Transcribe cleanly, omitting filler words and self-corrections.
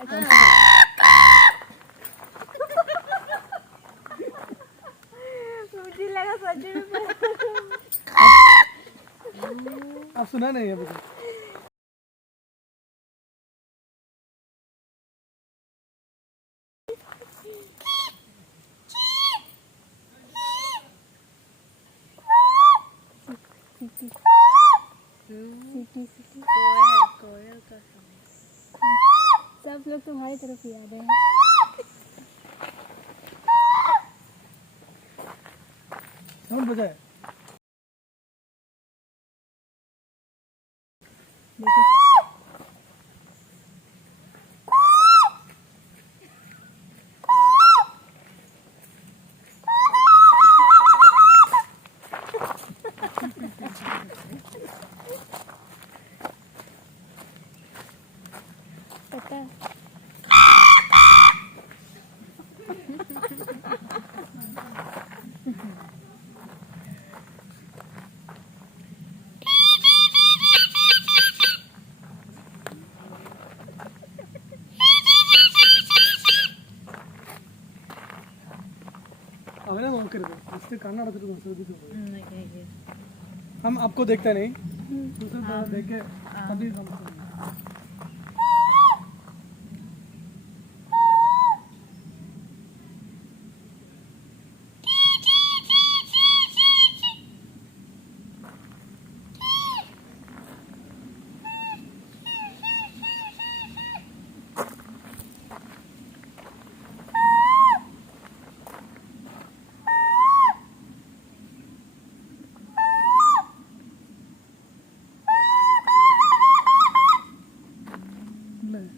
मुझे लगा सच में। आप सुना नहीं अभी तक? कोयल का सब लोग तुम्हारी तरफ ही आ रहे हैं। साउंड बजाए। पता അവനെ നോക്കരുത്, ജസ്റ്റ് കണ്ണടച്ചിട്ട് ശ്രദ്ധിച്ചു. हम आपको देखता नहीं, दूसरे तरफ देख के तभी समझते हैं. नहीं